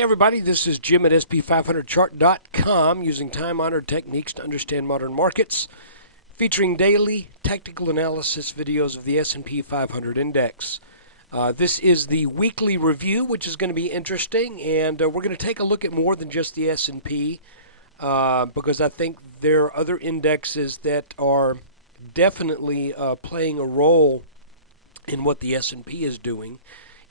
Hey everybody, this is Jim at SP500chart.com using time-honored techniques to understand modern markets, featuring daily technical analysis videos of the S&P 500 index. This is the weekly review, which is going to be interesting, and we're going to take a look at more than just the S&P because I think there are other indexes that are definitely playing a role in what the S&P is doing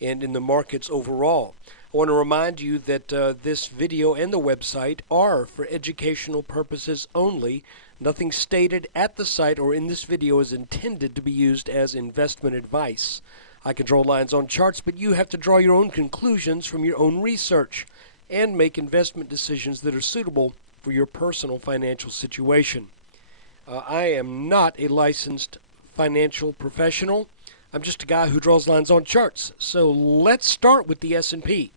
and in the markets overall. I want to remind you that this video and the website are for educational purposes only. Nothing stated at the site or in this video is intended to be used as investment advice. I can draw lines on charts, but you have to draw your own conclusions from your own research and make investment decisions that are suitable for your personal financial situation. I am not a licensed financial professional. I'm just a guy who draws lines on charts. So let's start with the S&P.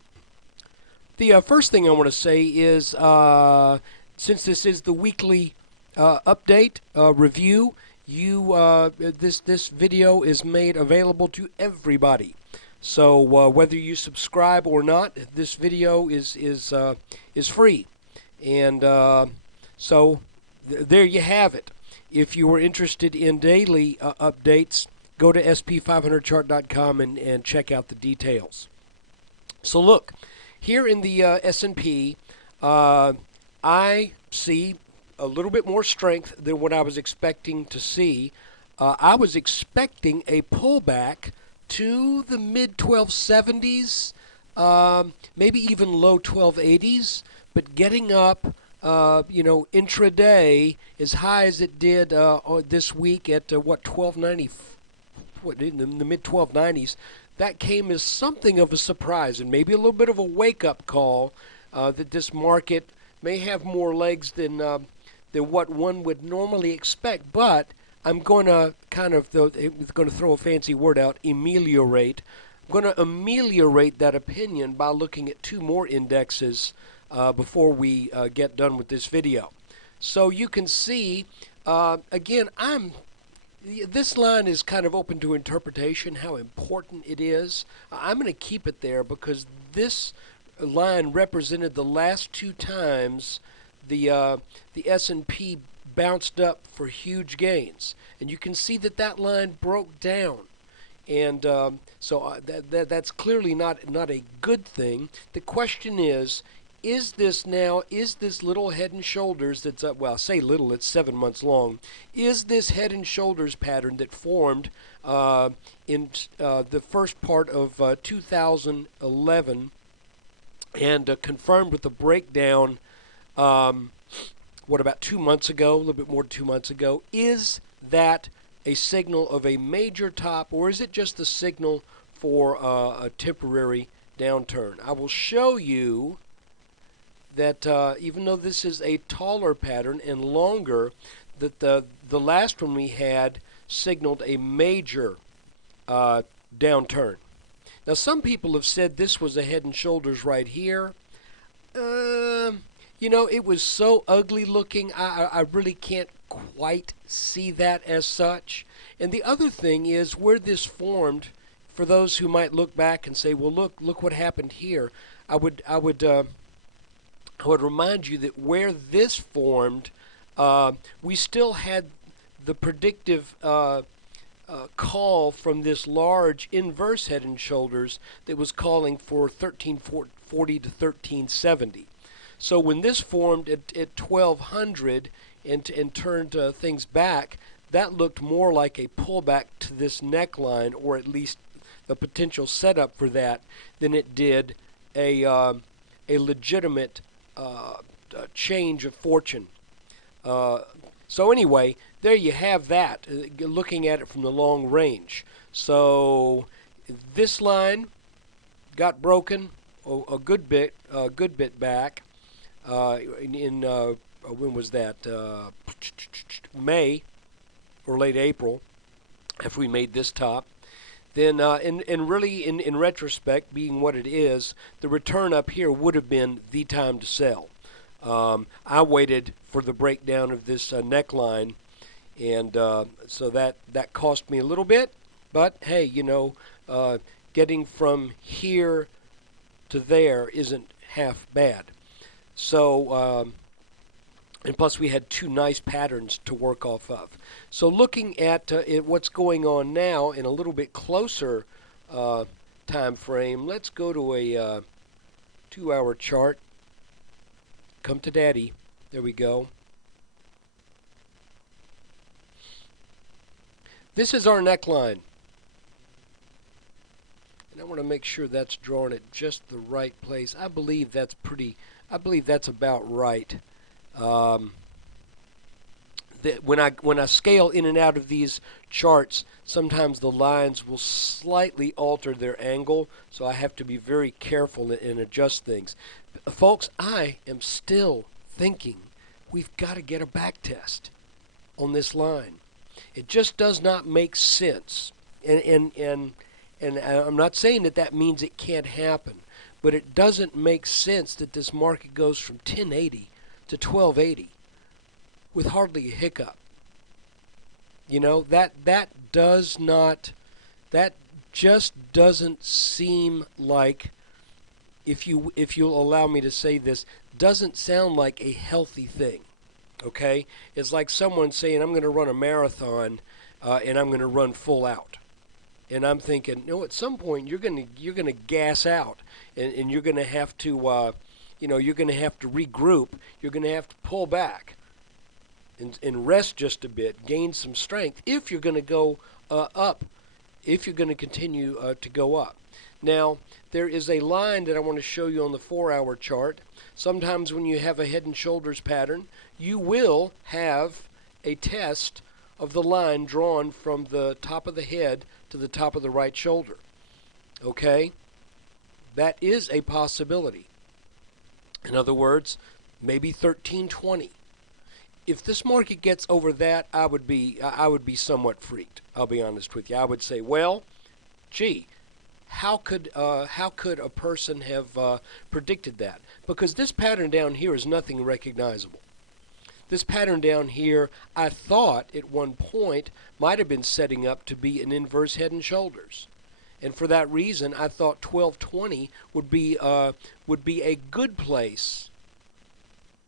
The first thing I want to say is, since this is the weekly update review, this video is made available to everybody. So whether you subscribe or not, this video is free, and there you have it. If you were interested in daily updates, go to sp500chart.com and check out the details. So look. Here in the S&P, I see a little bit more strength than what I was expecting to see. I was expecting a pullback to the mid-1270s, maybe even low 1280s, but getting up, intraday as high as it did this week at 1290, in the mid-1290s. That came as something of a surprise and maybe a little bit of a wake-up call that this market may have more legs than what one would normally expect. But I'm going to throw a fancy word out, ameliorate. I'm going to ameliorate that opinion by looking at two more indexes before we get done with this video. So you can see, again, this line is kind of open to interpretation, how important it is. I'm going to keep it there because this line represented the last two times the S&P bounced up for huge gains. And you can see that line broke down. And so that's clearly not a good thing. The question is this little Head and Shoulders that's up, well, I say little, it's 7 months long, is this Head and Shoulders pattern that formed in the first part of 2011 and confirmed with the breakdown, about 2 months ago, a little bit more than 2 months ago, is that a signal of a major top, or is it just a signal for a temporary downturn? I will show you that even though this is a taller pattern and longer, that the last one we had signaled a major downturn. Now some people have said this was a Head and Shoulders right here. It was so ugly looking, I really can't quite see that as such. And the other thing is where this formed, for those who might look back and say, well, look what happened here. I would remind you that where this formed, we still had the predictive call from this large inverse Head and Shoulders that was calling for 1340 to 1370. So when this formed at 1200 and turned things back, that looked more like a pullback to this neckline, or at least the potential setup for that, than it did a legitimate change of fortune. So anyway, there you have that, looking at it from the long range. So this line got broken a good bit back in when was that? May or late April, after we made this top. Then, and really, in retrospect, being what it is, the return up here would have been the time to sell. I waited for the breakdown of this neckline, and so that cost me a little bit. But hey, getting from here to there isn't half bad. So, and plus we had two nice patterns to work off of. So looking at what's going on now in a little bit closer time frame, let's go to a 2-hour chart. Come to daddy. There we go. This is our neckline. And I want to make sure that's drawn at just the right place. I believe that's about right. When I scale in and out of these charts, sometimes the lines will slightly alter their angle, so I have to be very careful and adjust things. Folks, I am still thinking we've got to get a back test on this line. It just does not make sense. And I'm not saying that means it can't happen, but it doesn't make sense that this market goes from 1080 to 1280 with hardly a hiccup. You know, that just doesn't seem like, if you'll allow me to say this, doesn't sound like a healthy thing. Okay? It's like someone saying, I'm going to run a marathon and I'm going to run full out. And I'm thinking, no, at some point you're going to gas out, and you're going to have to you're going to have to regroup. You're going to have to pull back and rest just a bit, gain some strength if you're going to go up, if you're going to continue to go up. Now, there is a line that I want to show you on the 4-hour chart. Sometimes when you have a head and shoulders pattern, you will have a test of the line drawn from the top of the head to the top of the right shoulder. Okay? That is a possibility. In other words, maybe 1320. If this market gets over that, I would be somewhat freaked. I'll be honest with you. I would say, well, gee, how could a person have predicted that? Because this pattern down here is nothing recognizable. This pattern down here, I thought at one point might have been setting up to be an inverse head and shoulders. And for that reason, I thought 1220 would be a good place,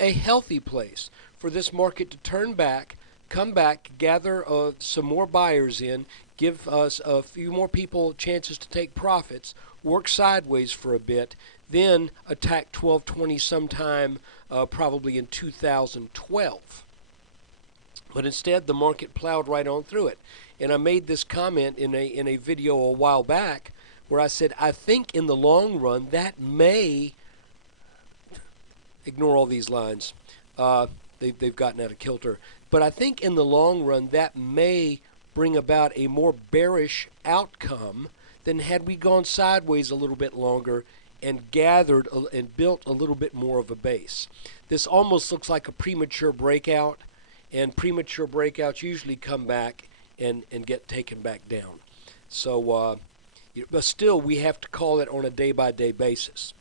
a healthy place for this market to turn back, come back, gather some more buyers in, give us a few more people chances to take profits, work sideways for a bit, then attack 1220 sometime probably in 2012. But instead, the market plowed right on through it. And I made this comment in a video a while back where I said, I think in the long run that may, ignore all these lines, they've gotten out of kilter, but I think in the long run that may bring about a more bearish outcome than had we gone sideways a little bit longer and gathered and built a little bit more of a base. This almost looks like a premature breakout, and premature breakouts usually come back and get taken back down. So, but still, we have to call it on a day-by-day basis.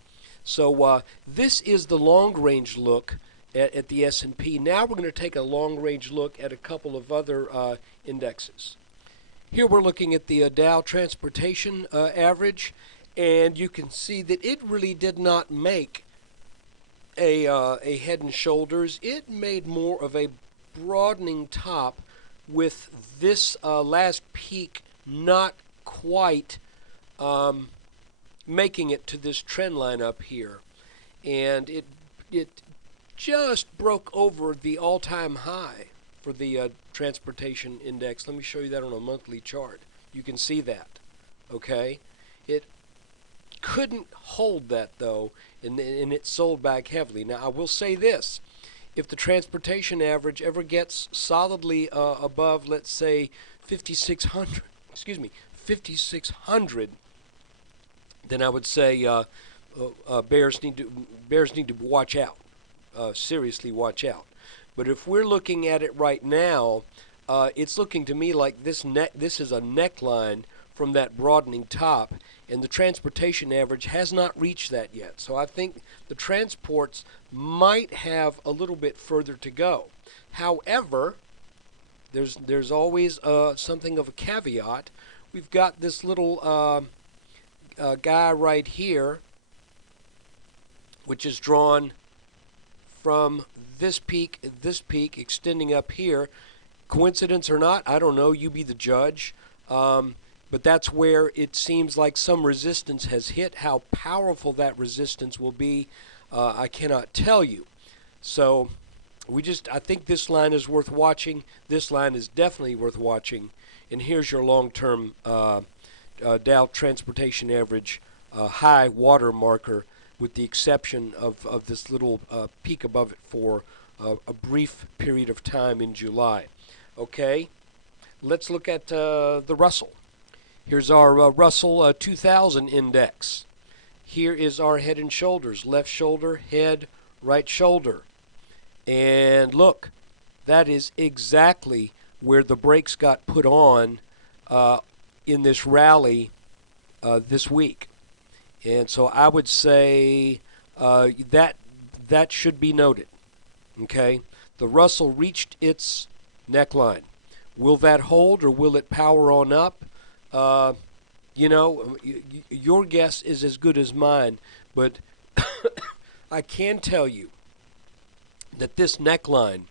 So this is the long-range look at the S&P. Now we're going to take a long-range look at a couple of other indexes. Here we're looking at the Dow Transportation Average, and you can see that it really did not make a head and shoulders. It made more of a broadening top with this last peak not quite making it to this trend line up here. And it just broke over the all-time high for the transportation index. Let me show you that on a monthly chart. You can see that, okay? It couldn't hold that, though, and it sold back heavily. Now, I will say this. If the transportation average ever gets solidly above, let's say, 5,600, then I would say bears need to watch out, seriously watch out. But if we're looking at it right now, it's looking to me like this is a neckline from that broadening top, and the transportation average has not reached that yet. So I think the transports might have a little bit further to go. However, there's always something of a caveat. We've got this little guy right here which is drawn from this peak, extending up here. Coincidence or not, I don't know. You be the judge. But that's where it seems like some resistance has hit. How powerful that resistance will be, I cannot tell you. So I think this line is worth watching. This line is definitely worth watching. And here's your long-term Dow Transportation Average high water marker, with the exception of this little peak above it for a brief period of time in July. Okay, let's look at the Russell. Here's our Russell 2000 index. Here is our head and shoulders. Left shoulder, head, right shoulder. And look, that is exactly where the brakes got put on in this rally this week. And so I would say that should be noted. Okay, the Russell reached its neckline. Will that hold, or will it power on up? Your guess is as good as mine, but I can tell you that this neckline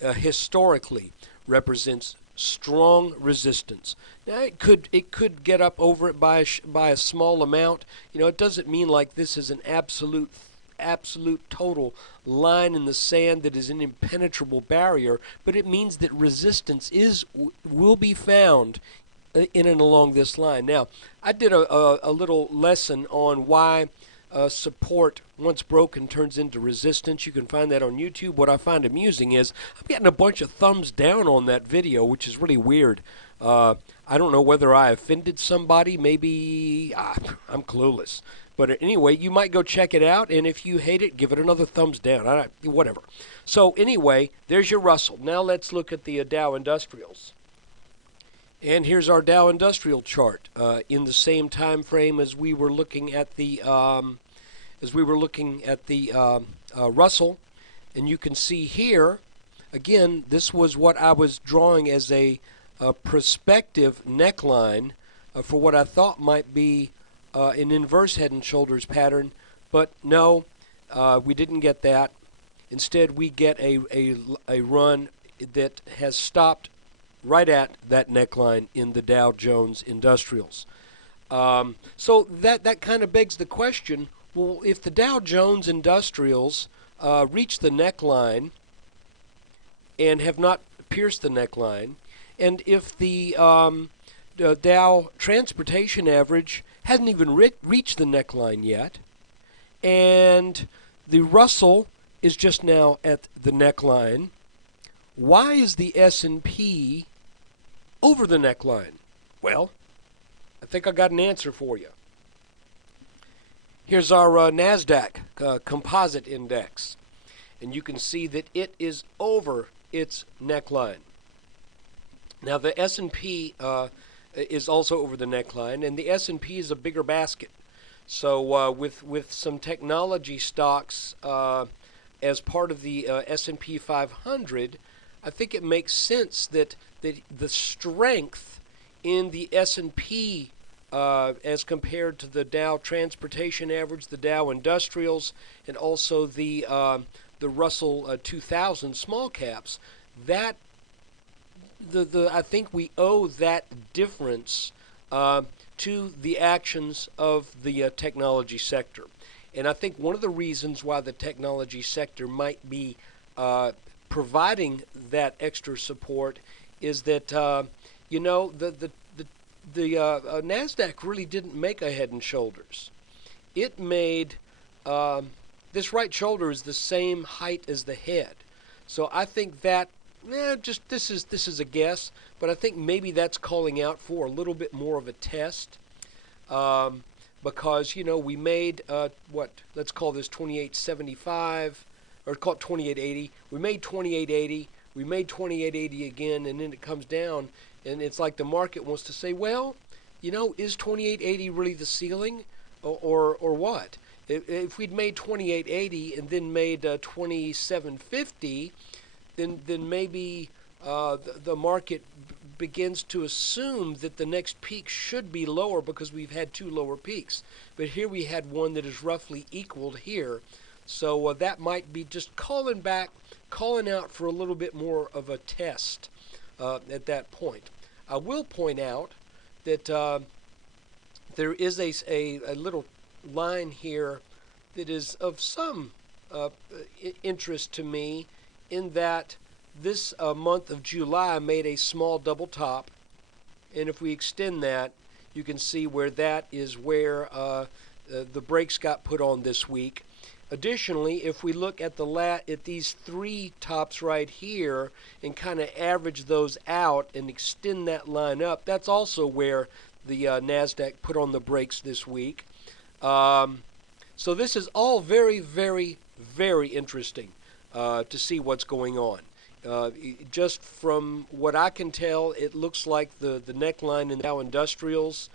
historically represents strong resistance. Now it could get up over it by a small amount. It doesn't mean like this is an absolute total line in the sand that is an impenetrable barrier, but it means that resistance will be found in and along this line. Now, I did a little lesson on why support, once broken, turns into resistance. You can find that on YouTube. What I find amusing is I'm getting a bunch of thumbs down on that video, which is really weird. I don't know whether I offended somebody. Maybe I'm clueless. But anyway, you might go check it out, and if you hate it, give it another thumbs down. Whatever. So anyway, there's your Russell. Now let's look at the Dow Industrials. And here's our Dow Industrial chart in the same time frame as we were looking at the Russell. And you can see here, again, this was what I was drawing as a prospective neckline for what I thought might be an inverse head and shoulders pattern, but no, we didn't get that. Instead, we get a run that has stopped right at that neckline in the Dow Jones Industrials. So that kind of begs the question, well, if the Dow Jones Industrials reach the neckline and have not pierced the neckline, and if the Dow Transportation Average hasn't even reached the neckline yet, and the Russell is just now at the neckline, why is the S&P over the neckline? Well, I think I got an answer for you. Here's our Nasdaq composite index, and you can see that it is over its neckline. Now the S&P is also over the neckline, and the S&P is a bigger basket. So with some technology stocks as part of the S&P 500, I think it makes sense that the strength in the S&P as compared to the Dow Transportation Average, the Dow Industrials, and also the Russell 2000 small caps, that I think we owe that difference to the actions of the technology sector. And I think one of the reasons why the technology sector might be providing that extra support is that the Nasdaq really didn't make a head and shoulders. It made this right shoulder is the same height as the head. So I think that this is a guess, but I think maybe that's calling out for a little bit more of a test, because we made let's call this 2875, or call it 2880. We made 2880. We made 2880 again, and then it comes down, and it's like the market wants to say, well, is 2880 really the ceiling, or what? If we'd made 2880 and then made 2750, then maybe the market begins to assume that the next peak should be lower because we've had two lower peaks. But here we had one that is roughly equaled here. So that might be just calling out for a little bit more of a test at that point. I will point out that there is a little line here that is of some interest to me, in that this month of July made a small double top, and if we extend that, you can see where that is where the brakes got put on this week. Additionally, if we look at at these three tops right here and kind of average those out and extend that line up, that's also where the Nasdaq put on the brakes this week. So this is all very, very, very interesting to see what's going on. Just from what I can tell, it looks like the neckline in the Dow Industrials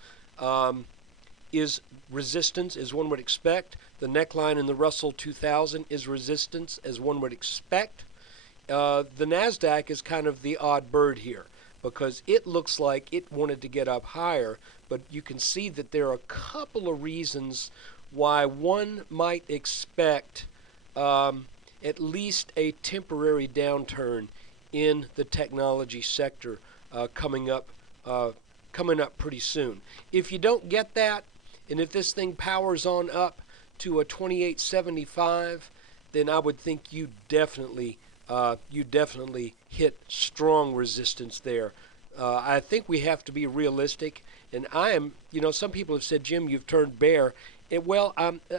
is resistance, as one would expect. The neckline in the Russell 2000 is resistance, as one would expect. The Nasdaq is kind of the odd bird here, because it looks like it wanted to get up higher, but you can see that there are a couple of reasons why one might expect at least a temporary downturn in the technology sector coming up pretty soon. If you don't get that, and if this thing powers on up to a 28.75, then I would think you definitely hit strong resistance there. I think we have to be realistic, and I am. Some people have said, Jim, you've turned bear. Well,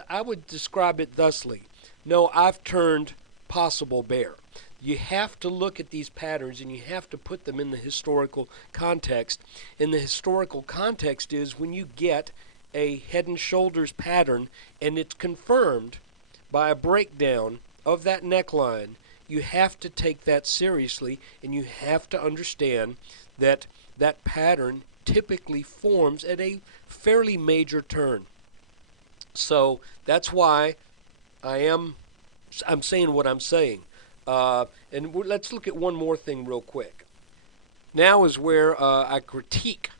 I would describe it thusly. No, I've turned possible bear. You have to look at these patterns, and you have to put them in the historical context. And the historical context is when you get a head and shoulders pattern and it's confirmed by a breakdown of that neckline, you have to take that seriously, and you have to understand that that pattern typically forms at a fairly major turn. So that's why I'm saying what I'm saying. And let's look at one more thing real quick. Now is where I critique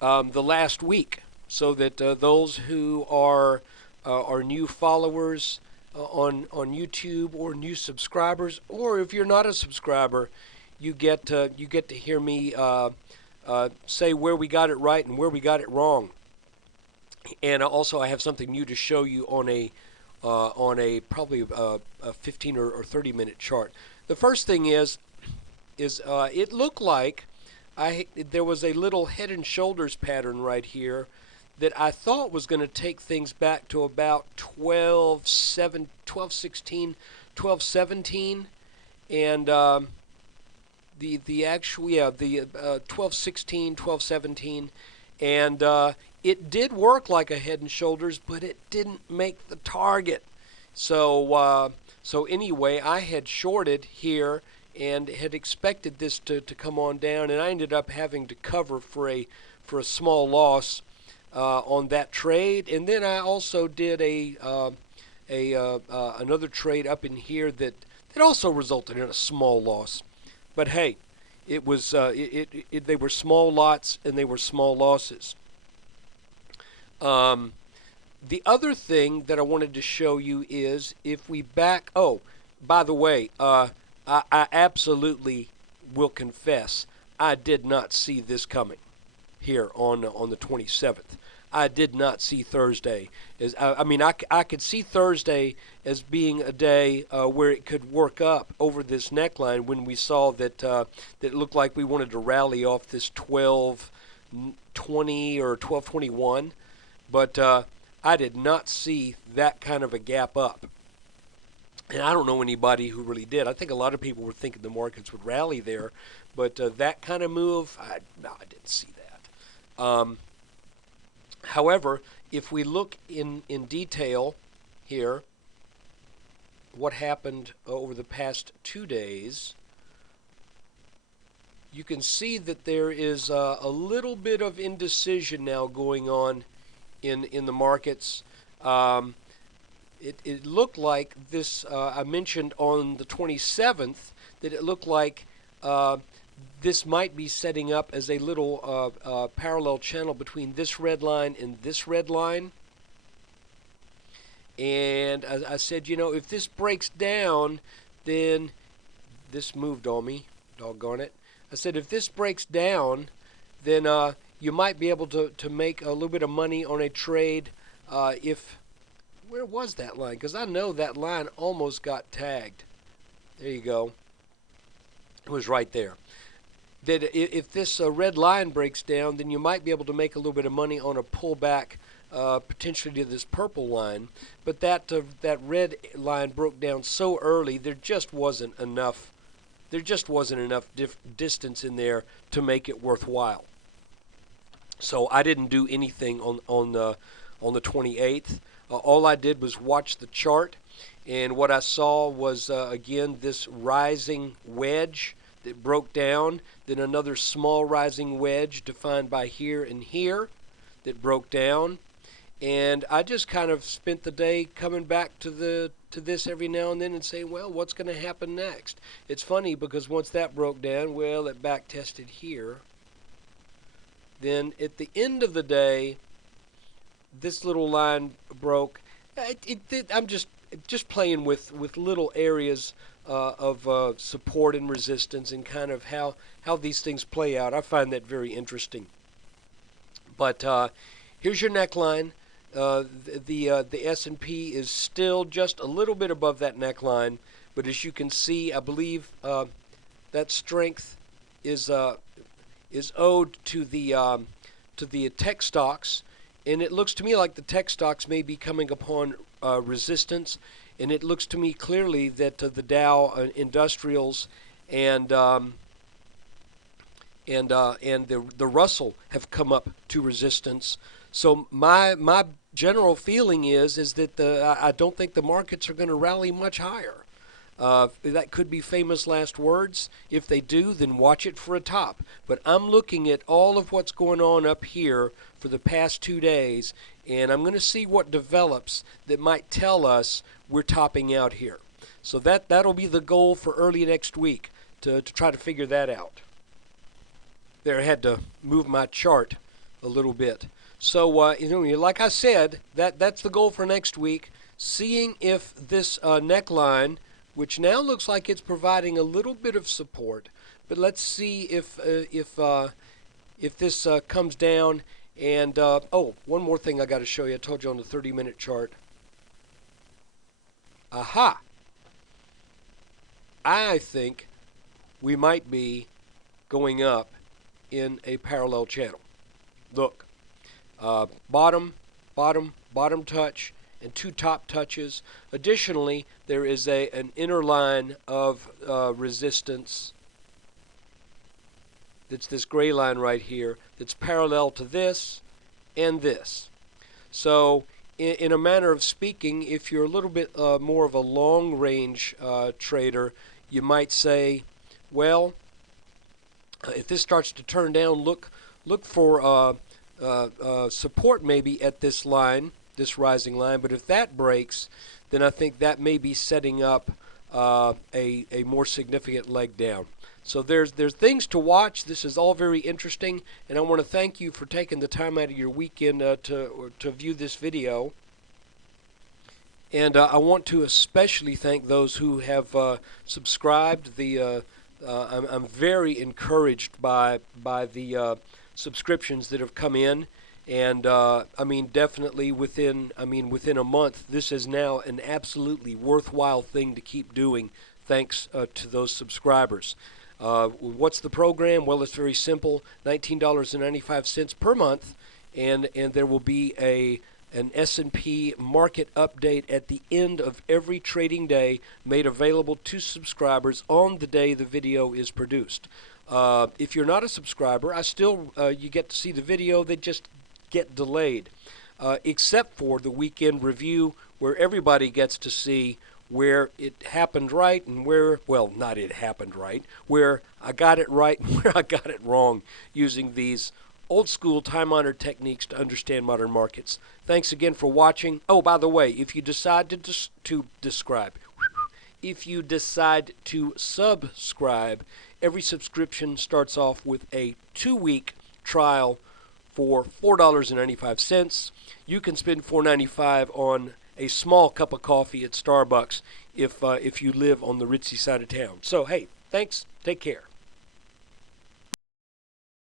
the last week, so that those who are new followers on YouTube, or new subscribers, or if you're not a subscriber, you get to hear me say where we got it right and where we got it wrong. And also, I have something new to show you on a probably a 15 or 30 minute chart. The first thing is it looked like there was a little head and shoulders pattern right here that I thought was going to take things back to about 12.16, 12.17, and the actual 12.16, 12.17, and it did work like a head and shoulders, but it didn't make the target. So anyway, I had shorted here and had expected this to come on down, and I ended up having to cover for a small loss on that trade. And then I also did another trade up in here that also resulted in a small loss. But hey, it was they were small lots and they were small losses. The other thing that I wanted to show you is if we back. Oh, by the way, I absolutely will confess I did not see this coming here on the 27th. I did not see Thursday I could see Thursday as being a day where it could work up over this neckline when we saw that it looked like we wanted to rally off this 12.20 or 12.21, but I did not see that kind of a gap up. And I don't know anybody who really did. I think a lot of people were thinking the markets would rally there, but that kind of move, I didn't see that. However, if we look in detail here, what happened over the past 2 days, you can see that there is a little bit of indecision now going on in the markets. It looked like this, I mentioned on the 27th, that it looked like this might be setting up as a little parallel channel between this red line and this red line. And I said, you know, if this breaks down, then this moved on me, doggone it. I said, if this breaks down, then you might be able to make a little bit of money on a trade where was that line? Because I know that line almost got tagged. There you go. It was right there. That if this red line breaks down, then you might be able to make a little bit of money on a pullback, potentially to this purple line. But that red line broke down so early, there just wasn't enough. There just wasn't enough distance in there to make it worthwhile. So I didn't do anything on the 28th. All I did was watch the chart, and what I saw was again this rising wedge that broke down, then another small rising wedge defined by here and here that broke down, and I just kind of spent the day coming back to this every now and then and saying, well, what's going to happen next? It's funny because once that broke down, well, it back tested here. Then at the end of the day, this little line broke. I'm just playing with little areas of support and resistance and kind of how these things play out. I find that very interesting. But here's your neckline. The S&P is still just a little bit above that neckline, but as you can see, I believe that strength is owed to the tech stocks, and it looks to me like the tech stocks may be coming upon resistance, and it looks to me clearly that the Dow Industrials and the Russell have come up to resistance. So my general feeling is that I don't think the markets are going to rally much higher. That could be famous last words. If they do, then watch it for a top. But I'm looking at all of what's going on up here for the past 2 days, and I'm going to see what develops that might tell us we're topping out here. So that'll be the goal for early next week, to try to figure that out. There, I had to move my chart a little bit. So, you know, like I said, that's the goal for next week, seeing if this neckline, which now looks like it's providing a little bit of support, but let's see if this comes down. And oh, one more thing I got to show you. I told you on the 30-minute chart. Aha! I think we might be going up in a parallel channel. Look, bottom touch, and 2 top touches. Additionally, there is an inner line of resistance. That's this gray line right here that's parallel to this and this. So in a manner of speaking, if you're a little bit more of a long-range trader, you might say, well, if this starts to turn down, look for support maybe at this line, this rising line. But if that breaks, then I think that may be setting up a more significant leg down. So there's things to watch. This is all very interesting, and I want to thank you for taking the time out of your weekend to view this video. And I want to especially thank those who have subscribed. I'm very encouraged by the subscriptions that have come in, and I mean definitely within a month, this is now an absolutely worthwhile thing to keep doing, thanks to those subscribers. What's the program? Well, it's very simple: $19.95 per month, and there will be an S&P market update at the end of every trading day, made available to subscribers on the day the video is produced. If you're not a subscriber, you get to see the video. They just get delayed, except for the weekend review, where everybody gets to see where it happened right and where, well, not it happened right, where I got it right and where I got it wrong, using these old school time-honored techniques to understand modern markets. Thanks again for watching. Oh, by the way, if you decide to subscribe, Every subscription starts off with a 2-week trial for $4.95. You can spend $4.95 on a small cup of coffee at Starbucks if you live on the ritzy side of town. So, hey, thanks. Take care.